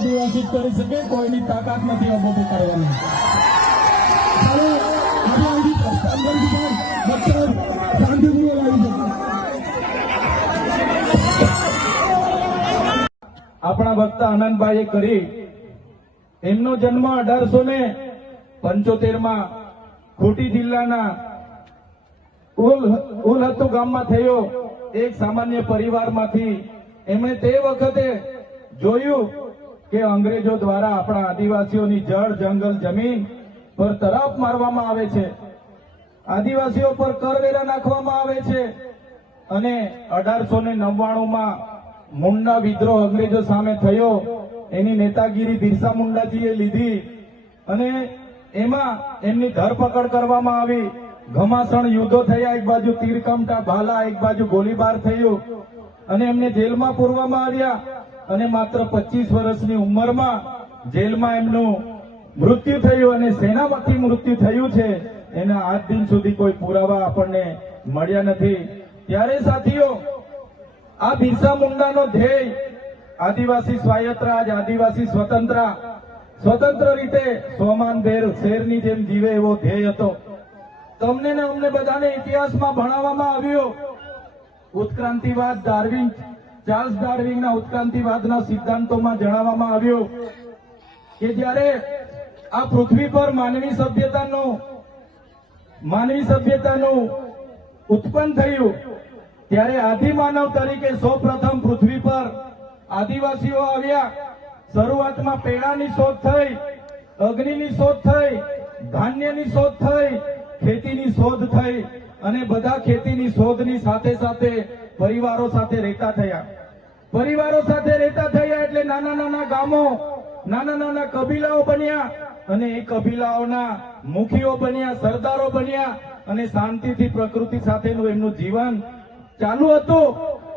આદિવાસી કરી શકે, કોઈની તાકાત નથી અબોબો કરવાની. આપણા વક્તા આનંદભાઈએ કરી, એમનો જન્મ 1875 ખૂંટી જિલ્લાના ઉલહત્તુ ગામમાં થયો. એક સામાન્ય પરિવારમાંથી એમણે તે વખતે જોયું કે અંગ્રેજો દ્વારા આપણા આદિવાસીઓની જળ, જંગલ, જમીન પર તરાપ મારવામાં આવે છે, આદિવાસીઓ પર કરવેરા નાખવામાં આવે છે. અને 1899માં મુંડા વિદ્રોહ અંગ્રેજો સામે થયો. એની નેતાગીરી બિરસા મુંડાજીએ લીધી અને એમાં એમની ધરપકડ કરવામાં આવી. ઘમાસણ યુદ્ધો થયા, એક બાજુ તીરકમટા ભાલા, એક બાજુ ગોળીબાર થયું અને એમને જેલમાં પૂરવામાં આવ્યા. અને માત્ર 25 વર્ષની ઉંમરમાં જેલમાં એમનું મૃત્યુ થયું અને સેનામાંથી મૃત્યુ થયું છે. એના આજ દિન સુધી કોઈ પુરાવા આપણને મળ્યા નથી. ત્યારે સાથીઓ, આ બિરસા મુંડાનો ધ્યેય આદિવાસી સ્વાયત્ત રાજ, આદિવાસી સ્વતંત્ર રીતે સ્વમાનભેર શેરની જેમ જીવે એવો ધ્યેય હતો. તમને ને અમને બધાને ઇતિહાસમાં ભણાવવામાં આવ્યો. ઉત્ક્રાંતિવાદ, ચાર્લ્સ ડાર્વિનના ઉત્ક્રાંતિવાદના સિદ્ધાંતોમાં જણાવવામાં આવ્યું કે જ્યારે આ પૃથ્વી પર માનવી સભ્યતાનું ઉત્પન્ન થયું ત્યારે આદિમાનવ તરીકે સૌપ્રથમ પૃથ્વી પર આદિવાસીઓ આવ્યા. શરૂઆતમાં પેડાની શોધ થઈ, અગ્નિની શોધ થઈ, ધાન્યની શોધ થઈ, ખેતીની શોધ થઈ અને બધા ખેતીની શોધની સાથે સાથે પરિવારો સાથે રહેતા થયા. એટલે નાના નાના ગામો, નાના નાના કબીલાઓ બન્યા અને એ કબીલાઓના મુખીઓ બન્યા, સરદારો બન્યા અને શાંતિથી પ્રકૃતિ સાથેનું એમનું જીવન ચાલુ હતું.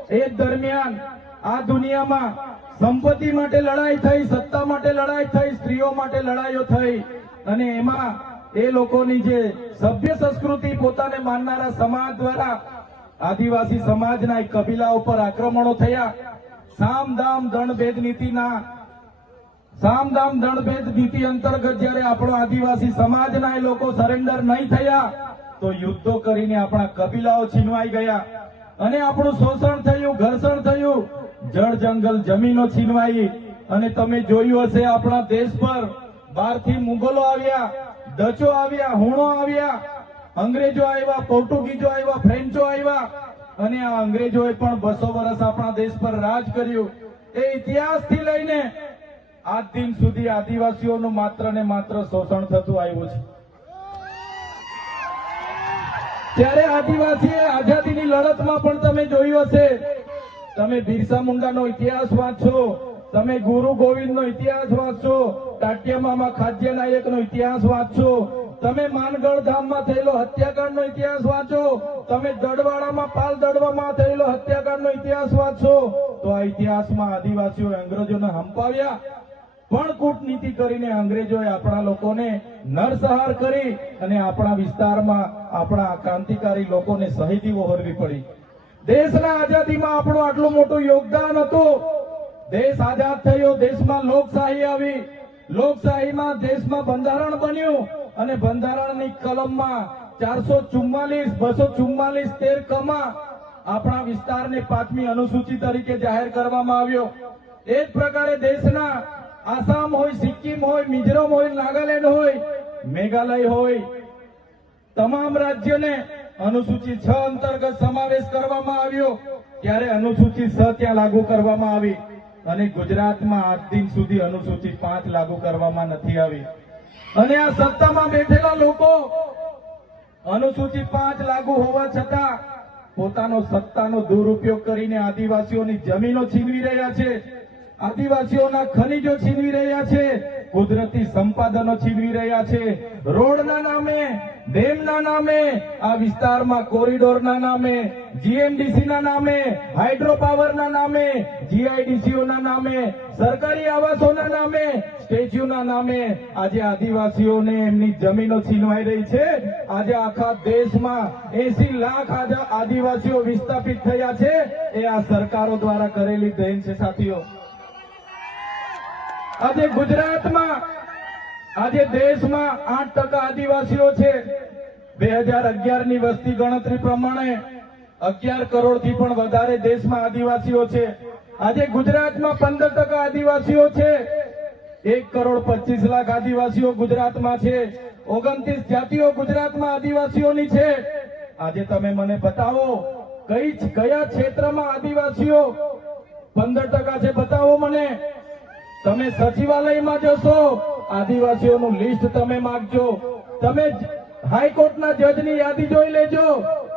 એ દરમિયાન આ દુનિયામાં સંપત્તિ માટે લડાઈ થઈ, સત્તા માટે લડાઈ થઈ, સ્ત્રીઓ માટે લડાઈઓ થઈ અને એમાં એ લોકોની જે સભ્ય સંસ્કૃતિ પોતાને માનનારા સમાજ દ્વારા આદિવાસી સમાજના એક કબીલા ઉપર આક્રમણો થયા. સામ દામ દંડ ભેદ નીતિ અંતર્ગત જ્યારે આપણો આદિવાસી સમાજના એ લોકો સરેન્ડર નહીં થયા તો યુદ્ધો કરીને આપણા કબીલાઓ છીનવાઈ ગયા અને આપણું શોષણ થયું, ઘર્ષણ થયું, જળ, જંગલ, જમીનો છીનવાઈ. અને તમે જોયું હશે આપણા દેશ પર બહારથી મુગલો આવ્યા, ડચો આવ્યા, હુણો આવ્યા, અંગ્રેજો આવ્યા, પોર્ટુગીઝો આવ્યા, ફ્રેન્ચો આવ્યા અને આ અંગ્રેજોએ પણ 200 વર્ષ આપણા દેશ પર રાજ કર્યું. એ ઇતિહાસથી લઈને આજ દિન સુધી આદિવાસીઓનું માત્ર ને માત્ર શોષણ થતું આવ્યું છે. ત્યારે આદિવાસીએ આઝાદીની લડતમાં પણ તમે જોયું હશે, તમે બિરસા મુંડાનો ઇતિહાસ વાંચો, તમે ગુરુ ગોવિંદનો ઇતિહાસ વાંચો, ટાટિયામામાં ખાદ્ય નાયકનો ઇતિહાસ વાંચો, તમે માનગઢ ધામમાં થયેલો હત્યાકાંડનો ઇતિહાસ વાંચો, તમે દડવાડામાં પાલ દડવામાં થયેલો હત્યાકાંડનો ઇતિહાસ વાંચો, તો આ ઇતિહાસમાં આદિવાસીઓએ અંગ્રેજોને હંપાવ્યા. પણ કૂટનીતિ કરીને અંગ્રેજોએ આપણા લોકોને નરસંહાર કરી અને આપણા વિસ્તારમાં આપણા ક્રાંતિકારી લોકોને શહીદી વહોરવી પડી. દેશના આઝાદીમાં આપણું આટલું મોટું યોગદાન હતું. દેશ આઝાદ થયો, દેશમાં લોકશાહી આવી, લોકશાહીમાં દેશમાં બંધારણ બન્યું અને બંધારણની કલમમાં 244 13 આપણા વિસ્તારને 5મી અનુસૂચિ તરીકે જાહેર કરવામાં આવ્યો. એ જ પ્રકારે દેશના આસામ હોય, સિક્કિમ હોય, મિઝોરમ હોય, નાગાલેન્ડ હોય, મેઘાલય હોય, તમામ રાજ્યોને અનુસૂચિ 6 અંતર્ગત સમાવેશ કરવામાં આવ્યો. ત્યારે અનુસૂચિ 6 ત્યાં લાગુ કરવામાં આવી અને ગુજરાતમાં આજ દિન સુધી અનુસૂચિ 5 લાગુ કરવામાં નથી આવી. અને આ સત્તામાં બેઠેલા લોકો અનુસૂચિ 5 લાગુ હોવા છતાં પોતાનો સત્તાનો દુરુપયોગ કરીને આદિવાસીઓની જમીનો છીનવી રહ્યા છે, આદિવાસીઓના ખનીજો છીનવી રહ્યા છે, કુદરતી સંપાદનો છીનવી રહ્યા છે. રોડના નામે, ડેમના નામે, આ વિસ્તારમાં કોરિડોરના નામે, જીએમડીસીના નામે, હાઇડ્રો પાવરના નામે, જીઆઈડીસીઓના નામે, સરકારી આવાસોના નામે, સ્ટેચ્યુના નામે આજે આદિવાસીઓને એમની જમીનો છીનવાઈ રહી છે. આજે આખા દેશમાં 80 લાખ આદિવાસીઓ વિસ્થાપિત થયા છે. એ આ સરકારો દ્વારા કરેલી દેન છે. સાથીઓ, આજે ગુજરાતમાં, આજે દેશમાં 8% આદિવાસીઓ છે. 2011 ની વસ્તી ગણતરી પ્રમાણે 11 કરોડથી પણ વધારે દેશમાં આદિવાસીઓ છે. આજે ગુજરાતમાં 15% આદિવાસીઓ છે. 1,25,00,000 આદિવાસીઓ ગુજરાતમાં છે. 29 જાતિઓ ગુજરાતમાં આદિવાસીઓની છે. આજે તમે મને બતાવો કયા ક્ષેત્રમાં આદિવાસીઓ 15% છે, બતાવો મને. તમે સચિવાલયમાં જશો, આદિવાસીઓનું લિસ્ટ તમે માંગજો. તમે હાઈકોર્ટના જજની યાદી જોઈ લેજો.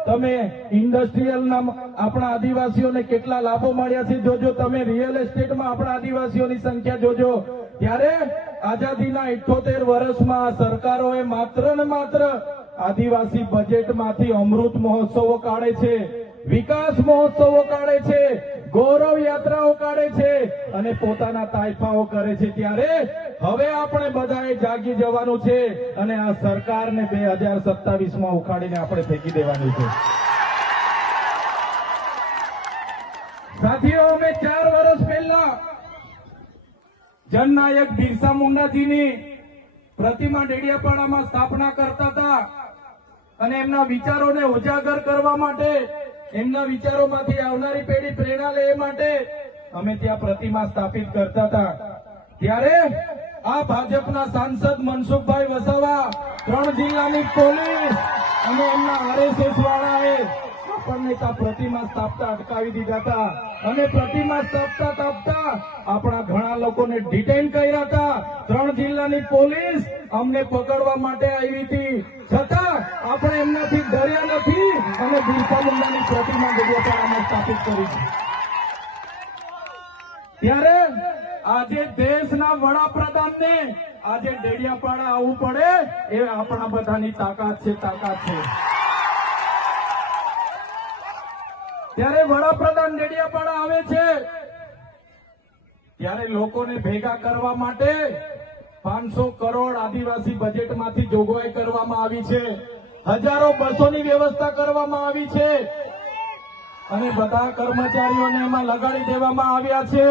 તમે ઇન્ડસ્ટ્રીયલના આપણા આદિવાસીઓને કેટલા લાભો મળ્યા છે જોજો. તમે રિયલ એસ્ટેટમાં આપણા આદિવાસીઓની સંખ્યા જોજો. ત્યારે આઝાદીના 78 વર્ષમાં સરકારોએ માત્ર ને માત્ર આદિવાસી બજેટમાંથી અમૃત મહોત્સવો કાઢે છે, વિકાસ મહોત્સવો કાઢે છે, ગૌરવ યાત્રાઓ કાઢે છે અને પોતાના તાઇફાઓ કરે છે. ત્યારે હવે આપણે બધાએ જાગી જવાનું છે અને આ સરકારને 2027માં ઉખાડીને આપણે ફેંકી દેવાની છે. સાથીઓ, અમે 4 વર્ષ પહેલા જનનાયક બિરસા મુંડાજીની પ્રતિમા ડેડિયાપાડામાં સ્થાપના કરતા હતા અને એમના વિચારોને ઉજાગર કરવા માટે, એમના વિચારોમાંથી આવનારી પેઢી પ્રેરણા લે માટે અમે ત્યાં પ્રતિમા સ્થાપિત કરતા હતા. ત્યારે આ ભાજપના સાંસદ મનસુખભાઈ વસાવા, 3 જિલ્લાની પોલીસ અને એમના આરએસએસ વાળાએ આપણને ત્યાં પ્રતિમા સ્થાપતા અટકાવી દીધા હતા અને પ્રતિમા સ્થાપતા આપણા ઘણા લોકોને ડિટેન કર્યા હતા. 3 જિલ્લાની પોલીસ અમને પકડવા માટે આવી હતી, છતાં આપણે એમનાથી ડર્યા નથી અને બિરસા મુંડાની પ્રતિમા ડેડિયાપાડામાં સ્થાપિત કરી છે. ત્યારે આજે દેશના વડાપ્રધાનને આજે ડેડિયાપાડા આવવું પડે એ આપણા બધાની તાકાત છે. ત્યારે વડાપ્રધાન ડેડિયાપાડા આવે છે ત્યારે લોકોને ભેગા કરવા માટે 500 કરોડ આદિવાસી બજેટમાંથી જોગવાઈ કરવામાં આવી છે. હજારો બસોની વ્યવસ્થા કરવામાં આવી છે અને બધા કર્મચારીઓને એમાં લગાડી દેવામાં આવ્યા છે.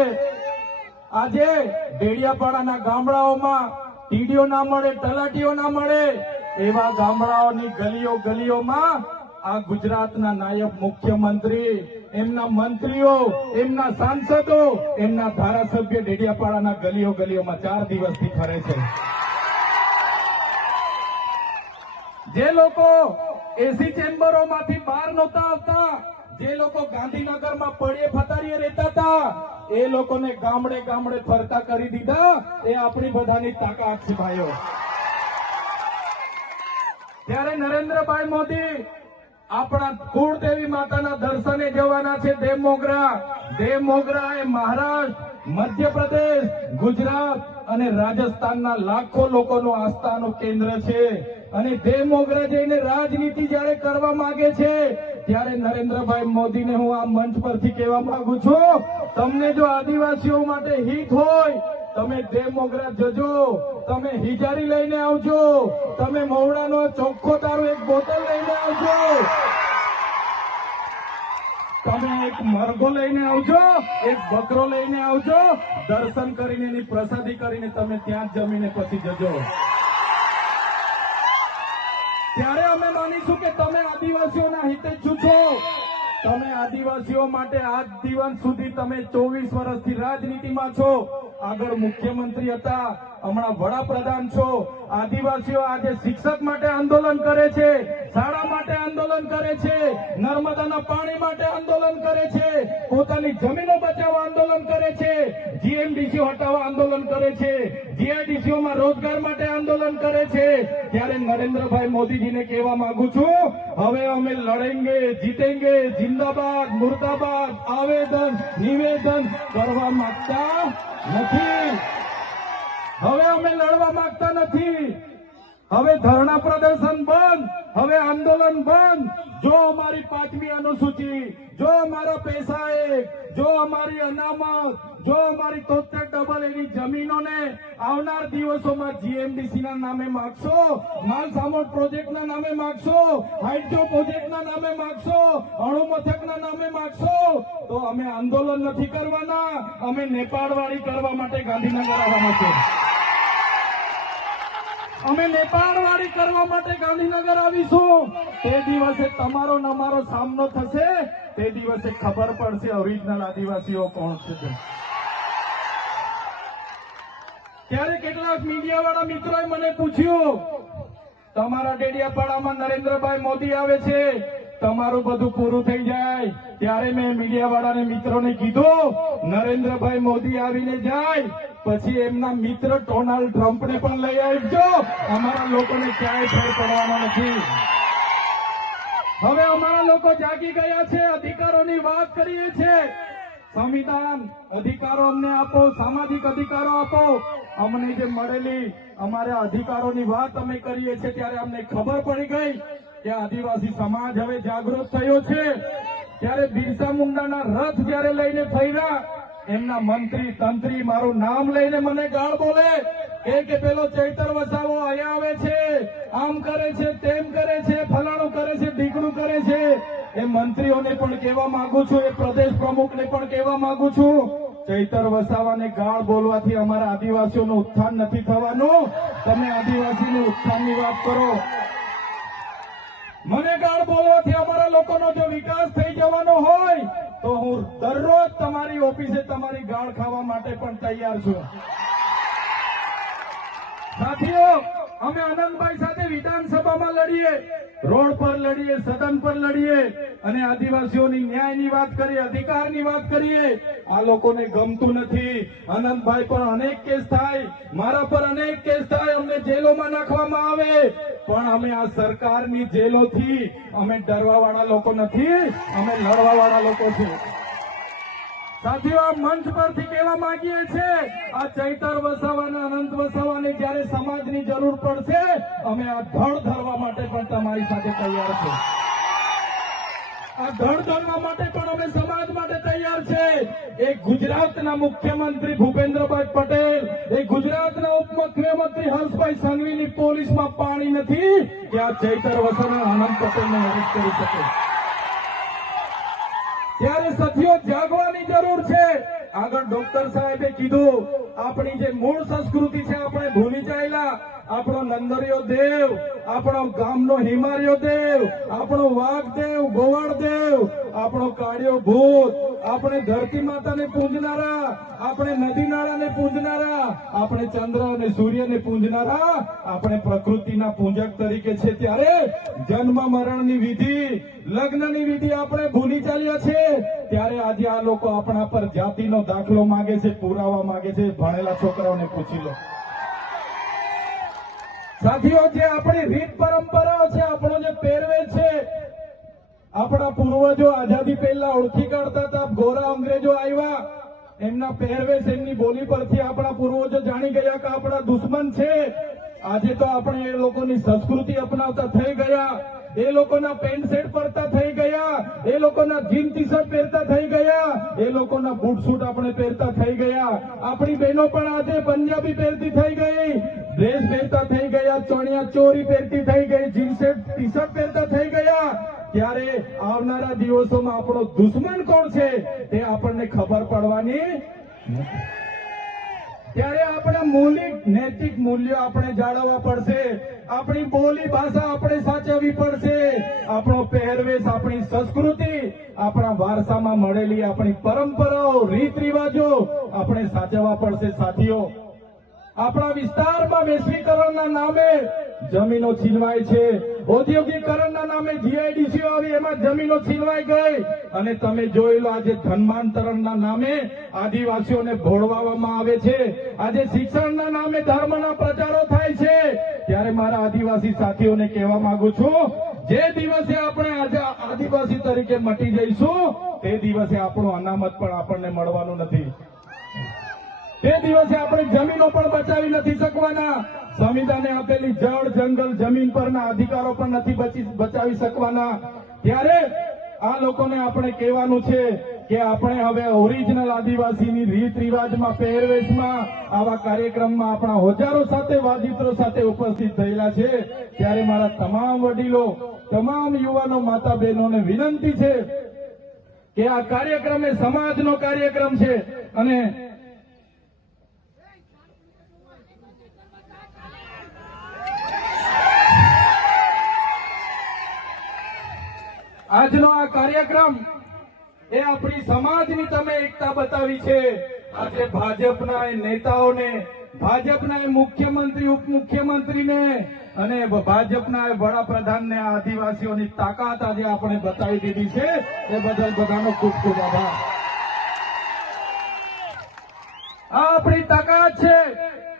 આજે ડેડિયાપાડાના ગામડાઓમાં ટીડીઓ ના મળે, તલાટીઓ ના મળે એવા ગામડાઓની ગલીઓમાં આ ગુજરાતના નાયબ મુખ્યમંત્રી, એમના મંત્રીઓ, એમના સાંસદો, એમના ધારાસભ્ય ડેડિયાપાડાના ગલીઓમાં 4 દિવસથી ફરે છે. જે લોકો એસી ચેમ્બરોમાંથી બહાર નહોતા આવતા, જે લોકો ગાંધીનગરમાં પડે ફતારીએ રહેતા હતા, એ લોકોને ગામડે ફરતા કરી દીધા. એ આપણી બધાની તાકાત છે ભાઈઓ. ત્યારે નરેન્દ્રભાઈ મોદી આપણા કુળદેવી માતાના દર્શને જવાના છે. દેવમોગરા એ મહારાષ્ટ્ર, મધ્યપ્રદેશ, ગુજરાત અને રાજસ્થાનના લાખો લોકોનું આસ્થાનું કેન્દ્ર છે અને દેવમોગરા જઈને રાજનીતિ જયારે કરવા માંગે છે ત્યારે નરેન્દ્રભાઈ મોદીને હું આ મંચ પરથી કહેવા માંગુ છું, તમને જો આદિવાસીઓ માટે હિત હોય તમે દેવમોગરા જજો, તમે હિજારી લઈને આવજો, તમે મવડાનો ચોખ્ખો દારૂ 1 બોટલ લઈને આવજો, તમે એક મરઘો લઈને આવજો, 1 બકરો લઈને આવજો. દર્શન કરીને એની પ્રસાદી કરીને તમે ત્યાં જ જમીને પછી જજો. ત્યારે અમે માનીશું કે તમે આદિવાસીઓના હિતેચ્છુ છો. તમે આદિવાસીઓ માટે આજ દિવસ સુધી તમે 24 વર્ષથી રાજનીતિમાં છો. આગળ મુખ્યમંત્રી હતા, હમણાં વડાપ્રધાન છો. આદિવાસીઓ આજે શિક્ષક માટે આંદોલન કરે છે, શાળા માટે આંદોલન કરે છે, નર્મદાના પાણી માટે આંદોલન કરે છે, પોતાની જમીનો બચાવવા આંદોલન કરે છે, જીએમડીસી હટાવવા આંદોલન કરે છે, જીઆઈડીસીઓમાં રોજગાર માટે આંદોલન કરે છે. ત્યારે નરેન્દ્રભાઈ મોદીજીને કહેવા માંગુ છું, હવે અમે લડેંગે, જીતેંગે, જિંદાબાદ, મુર્દાબાદ આવેદન નિવેદન કરવા માંગતા નથી. હવે અમે લડવા માંગતા નથી. હવે ધરણા પ્રદર્શન બંધ, હવે આંદોલન બંધ. જો અમારી 5મી અનુસૂચિ, જો અમારા પૈસા એક, જો અમારી અનામત, જો અમારી 73 એની જમીનોને આવનાર દિવસોમાં જીએમડીસી ના નામે માગશો, માલસામોટ પ્રોજેક્ટના નામે માગશો, હાઇડ્રો પ્રોજેક્ટના નામે માગશો, અણુ મથકના નામે માગશો, તો અમે આંદોલન નથી કરવાના, અમે નેપાળવાળી કરવા માટે ગાંધીનગર આવવાના છે. અમે નેપાળવાળી કરવા માટે ગાંધીનગર આવીશું. તે દિવસે તમારો ને અમારો સામનો થશે, તે દિવસે ખબર પડશે ઓરિજિનલ આદિવાસીઓ કોણ છે. ત્યારે કેટલાક મીડિયાવાળા મિત્રોએ મને પૂછ્યું, તમારા ડેડિયાપાડામાં નરેન્દ્રભાઈ મોદી આવે છે, તમારું બધું પૂરું થઈ જાય. ત્યારે મેં મીડિયાવાળાને મિત્રોને કીધું, નરેન્દ્રભાઈ મોદી આવીને જાય પછી એમના મિત્ર ડોનાલ્ડ ટ્રમ્પને પણ લઈ આવજો. અમારા લોકોને ક્યાંય ફેર પડવાનો નથી. હવે અમારા લોકો જાગી ગયા છે, અધિકારોની વાત કરીએ છીએ. સંવિધાન અધિકારો અમને આપો, સામાજિક અધિકારો આપો. અમને જે મળેલી અમારા અધિકારોની વાત અમે કરીએ છીએ ત્યારે અમને ખબર પડી ગઈ કે આદિવાસી સમાજ હવે જાગૃત થયો છે. ત્યારે બિરસા મુંડાના રથ જયારે લઈને ફર્યા, એમના મંત્રી તંત્રી મારું નામ લઈને મને ગાળ બોલે કે પેલો ચૈતર વસાવો અહીંયા આવે છે, આમ કરે છે, તેમ કરે છે, ફલાણું કરે છે, ઢીકણું કરે છે. એ મંત્રીઓને પણ કહેવા માંગુ છું, એ પ્રદેશ પ્રમુખને પણ કહેવા માંગુ છું, ચૈતર વસાવાને ગાળ બોલવાથી અમારા આદિવાસીઓનું ઉત્થાન નથી થવાનું. તમે આદિવાસીનું ઉત્થાનની વાત કરો. મને ગાળ બોલવાથી અમારા લોકોનો જો વિકાસ થઈ જવાનો હોય તો હું દરરોજ તમારી ઓફિસે તમારી ગાળ ખાવા માટે પણ તૈયાર છું. સાથીઓ, અમે આનંદભાઈ સાથે વિધાનસભામાં લડીએ, રોડ પર લડીએ, સદન પર લડીએ અને આદિવાસીઓની ન્યાયની વાત કરીએ, અધિકારની વાત કરીએ. આ લોકોને ગમતું નથી. આનંદભાઈ પર અનેક કેસ થાય, મારા પર અનેક કેસ થાય, અમને જેલોમાં નાખવામાં આવે, પણ અમે આ સરકારની જેલોથી અમે ડરવાવાળા લોકો નથી, અમે લડવાવાળા લોકો છીએ. સાથીઓ, આ મંચ પરથી કહેવા માંગીએ છીએ, આ ચૈતર વસાવાને, અનંત વસાવાને જયારે સમાજની જરૂર પડશે, અમે આ ધડ ધરવા માટે પણ તમારી સાથે તૈયાર છે. આ ધડ ધરવા માટે પણ અમે સમાજ માટે તૈયાર છે. એક ગુજરાતના મુખ્યમંત્રી ભૂપેન્દ્રભાઈ પટેલ, એક ગુજરાતના ઉપમુખ્યમંત્રી હર્ષભાઈ સંઘવીની પોલીસમાં પાણી નથી કે આ ચૈતર વસાવા અનંત પટેલને અરેસ્ટ કરી શકે. ત્યારે સાથીઓ, જાગવાની જરૂર છે. આગળ ડોક્ટર સાહેબે કીધું, આપણી જે મૂળ સંસ્કૃતિ છે આપણે ભૂલી ચાલ્યા. આપણો નંદરિયો દેવ, આપણો ગામનો હિમાર્યો દેવ, આપણો વાઘદેવ, ગોવાળદેવ, આપણો કાળિયો ભૂત, આપણે ધરતી માતાને પૂજનારા, આપણે નદી નાળાને પૂજનારા, આપણે ચંદ્ર અને સૂર્યને પૂજનારા, આપણે પ્રકૃતિના પૂજક તરીકે છે. ત્યારે જન્મ મરણની વિધિ, લગ્નની વિધિ આપણે ભૂલી ચાલ્યા છે. ત્યારે આજે આ લોકો આપણા પર જાતિનો દાખલો માંગે છે, પુરાવા માંગે છે. ભણેલા છોકરાઓને પૂછી લો. સાથીઓ, જે આપણી રીત પરંપરાઓ છે, આપણો જે પહેરવેશ છે, આપણા પૂર્વજો આઝાદી પહેલા ઓળખી કાઢતા હતા. ગોરા અંગ્રેજો આવ્યા, એમના પહેરવેશ, એમની બોલી પરથી આપણા પૂર્વજો જાણી ગયા કે આપણા દુશ્મન છે. આજે તો આપણે એ લોકોની સંસ્કૃતિ અપનાવતા થઈ ગયા, એ લોકોના પેન્ટ શર્ટ પહેરતા થઈ ગયા, એ લોકોના જીન ટી શર્ટ પહેરતા થઈ ગયા, એ લોકોના બૂટ સૂટ આપણે પહેરતા થઈ ગયા. આપણી બહેનો પણ આજે પંજાબી પહેરતી થઈ ગઈ, ડ્રેસ પહેરતા થઈ ગયા, ચણિયા ચોરી પહેરતી થઈ ગઈ, જીન્સ ટી શર્ટ પહેરતા થઈ ગયા. ત્યારે આવનારા દિવસોમાં આપણો દુશ્મન કોણ છે તે આપણને ખબર પડવાની. ત્યારે આપણે મૌલિક નૈતિક મૂલ્યો આપણે જાળવવા પડશે. આપણી બોલી ભાષા આપણે સાચવવી પડશે. આપણો પહેરવેશ, આપણી સંસ્કૃતિ, આપણા વારસામાં મળેલી આપણી પરંપરાઓ, રીત રિવાજો આપણે સાચવવા પડશે. સાથીઓ, આપણા વિસ્તારમાં વૈશ્વિકરણના નામે જમીનો છીનવાય છે, ઔદ્યોગિકરણના નામે જીઆઈડીસીઓ આવી, એમાં જમીનો છીનવાઈ ગઈ. અને તમે જોઈ લો, આજે ધર્માંતરણના નામે આદિવાસીઓને ભોળવામાં આવે છે. આજે શિક્ષણના નામે ધર્મના પ્રચારો થાય છે. ત્યારે મારા આદિવાસી સાથીઓને કહેવા માંગુ છું, જે દિવસે આપણે આજે આદિવાસી તરીકે મટી જઈશું, તે દિવસે આપણું અનામત પણ આપણને મળવાનું નથી. તે દિવસે આપણે જમીનો પણ બચાવી નથી શકવાના. સંવિધાને આપેલી જળ, જંગલ, જમીન પરના અધિકારો પણ નથી બચાવી શકવાના, ત્યારે આ લોકોને આપણે કહેવાનું છે કે આપણે હવે ઓરિજિનલ આદિવાસીની રીત રિવાજમાં, પહેરવેશમાં, આવા કાર્યક્રમમાં આપણા હોજારો સાથે, વાજિત્રો સાથે ઉપસ્થિત થયેલા છે. ત્યારે મારા તમામ વડીલો, તમામ યુવાનો, માતા બહેનોને વિનંતી છે કે આ કાર્યક્રમ એ સમાજનો કાર્યક્રમ છે અને આજનો આ કાર્યક્રમ એ આપણી સમાજની તમે એકતા બતાવી છે. આજે ભાજપના એ નેતાઓને, ભાજપના એ મુખ્યમંત્રી, ઉપમુખ્યમંત્રીને અને ભાજપના એ વડાપ્રધાનને આ આદિવાસીઓની તાકાત આજે આપણે બતાવી દીધી છે. એ બદલ બધાનો ખૂબ ખૂબ આભાર. આ આપણી તાકાત છે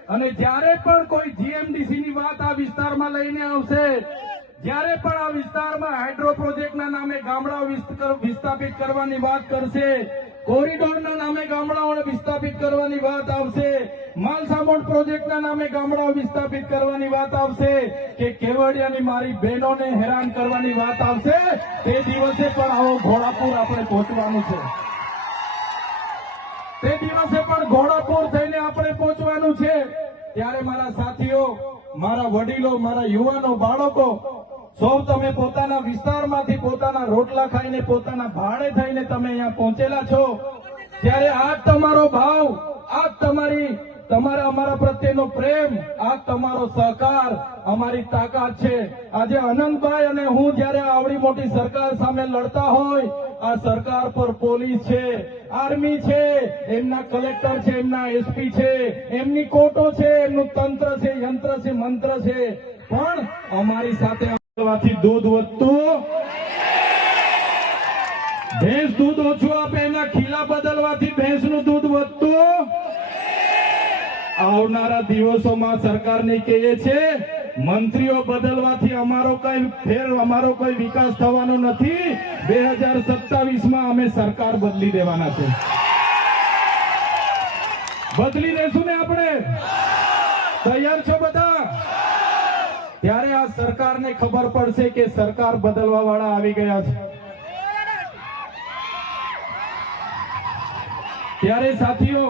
અને જ્યારે પણ કોઈ જીએમડીસી ની વાત આ વિસ્તારમાં લઈને આવશે, જ્યારે પણ આ વિસ્તારમાં હાઇડ્રો પ્રોજેક્ટના નામે ગામડાઓ વિસ્થાપિત કરવાની વાત કરશે, કોરિડોરના નામે ગામડાઓને વિસ્થાપિત કરવાની વાત આવશે, માલસામોડ પ્રોજેક્ટના નામે ગામડાઓ વિસ્થાપિત કરવાની વાત આવશે, કે કેવડિયાની મારી બહેનોને હેરાન કરવાની વાત આવશે, તે દિવસે પણ આવો ઘોડાપુર આપણે પહોંચવાનું છે. તે દિવસે પણ ઘોડાપુર થઈને આપણે પહોંચવાનું છે. ત્યારે મારા સાથીઓ, મારા વડીલો, મારા યુવાનો, બાળકો, સૌ તમે પોતાના વિસ્તારમાંથી પોતાના રોટલા ખાઈને, પોતાના ભાડે થઈને તમે અહીંયા પહોંચેલા છો. ત્યારે આ તમારો ભાવ, આ તમારા અમારા પ્રત્યેનો પ્રેમ, આ તમારો સહકાર અમારી તાકાત છે. આજે અનંતભાઈ અને હું જ્યારે આવડી મોટી સરકાર સામે લડતા હોય, આ સરકાર પર પોલીસ છે, આર્મી છે, એમના કલેક્ટર છે, એમના એસપી છે, એમની કોર્ટો છે, એમનું તંત્ર છે, યંત્ર છે, મંત્ર છે, પણ અમારી સાથે દૂધ વધતું, ભેંસ દૂધ ઓછું આપે એના ખીલા બદલવાથી ભેંસનું દૂધ વધતું. આવનારા દિવસોમાં સરકારને કહીએ છે, મંત્રીઓ બદલવાથી અમારો કોઈ વિકાસ થવાનો નથી. 2027માં અમે સરકાર બદલી દેવાના છે. બદલી દેશું ને આપણે? તૈયાર છો બધા? ત્યારે આ સરકારને ખબર પડશે કે સરકાર બદલવા વાળા આવી ગયા છે. ત્યારે સાથીઓ,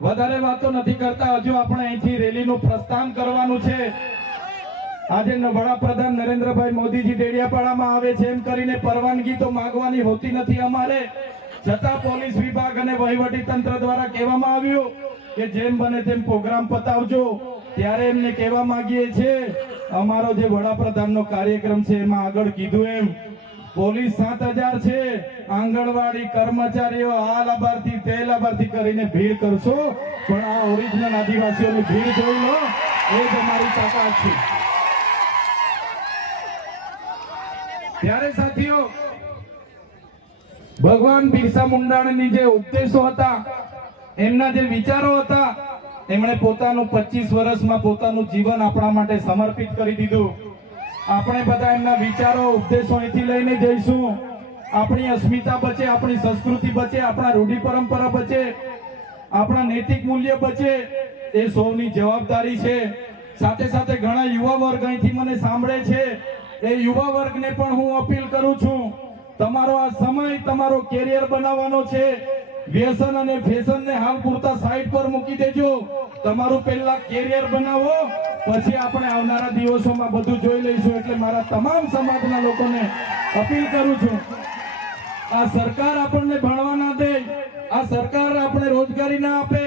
વધારે વાતો નથી કરતા, હજુ આપણે અહીંથી રેલીનું પ્રસ્થાન કરવાનું છે. આજે વડાપ્રધાન નરેન્દ્રભાઈ મોદીજી ડેડિયાપાડામાં આવે છે એમ કરીને પરવાનગી તો માંગવાની હોતી નથી અમારે, છતાં પોલીસ વિભાગ અને વહીવટી તંત્ર દ્વારા કહેવામાં આવ્યું કે જેમ બને તેમ પ્રોગ્રામ પતાવજો. ત્યારે એમને કહેવા માંગીએ છીએ, અમારો જે વડાપ્રધાનનો કાર્યક્રમ છે એમાં આગળ કીધું એમ પોલીસ 7000 છે, આંગણવાડી કર્મચારીઓ આ લાભાર્થી તે લાભાર્થી કરીને ભીડ કરશો, પણ આ ઓરિજિનલ આદિવાસીઓની ભીડ જોઈ લો, એ જ અમારી તાકાત છે. ત્યારે સાથીઓ, ભગવાન બિરસા મુંડાની જે ઉપદેશો હતા, એમના જે વિચારો હતા, એમણે પોતાનું 25 વર્ષમાં પોતાનું જીવન આપણા માટે સમર્પિત કરી દીધું. આપણે બધા એમના વિચારો, ઉપદેશો અહીંથી લઈને જઈશું. આપણી અસ્મિતા બચે, આપણી સંસ્કૃતિ બચે, આપણા રૂઢિ પરંપરા બચે, આપણા નૈતિક મૂલ્ય બચે, એ સૌની જવાબદારી છે. સાથે સાથે ઘણા યુવા વર્ગ અહીંથી મને સાંભળે છે, એ યુવા વર્ગને પણ હું અપીલ કરું છું, તમારો આ સમય તમારો કેરિયર બનાવવાનો છે. વ્યસન અને ફેશનને હાલ પૂરતા સાઈડ પર મૂકી દેજો. તમારું પહેલા કેરિયર બનાવો, પછી આપણે આવનારા દિવસોમાં બધું જોઈ લઈશું. એટલે મારા તમામ સમાજના લોકોને અપીલ કરું છું, આ સરકાર આપણને ભણવા ના દે, આ સરકાર આપણે રોજગારી ના આપે,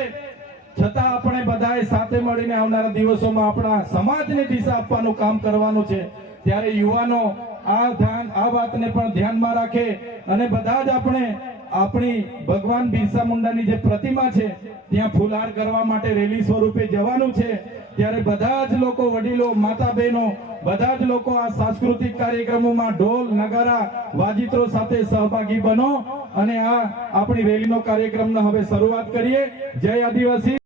છતાં આપણે બધાએ સાથે મળીને આવનારા દિવસોમાં આપણા સમાજને દિશા આપવાનું કામ કરવાનું છે. ત્યારે યુવાનો આ વાતને પણ ધ્યાનમાં રાખે અને બધા જ આપણે આપણી ભગવાન બિરસા મુંડાની જે પ્રતિમા છે ત્યાં ફૂલહાર કરવા માટે રેલી સ્વરૂપે જવાનું છે. ત્યારે બધા જ લોકો, વડીલો, માતા બહેનો, બધા જ લોકો આ સાંસ્કૃતિક કાર્યક્રમોમાં ઢોલ, નગારા, વાજિત્રો સાથે સહભાગી બનો અને આ આપણી રેલીનો કાર્યક્રમનો હવે શરૂઆત કરીએ. જય આદિવાસી.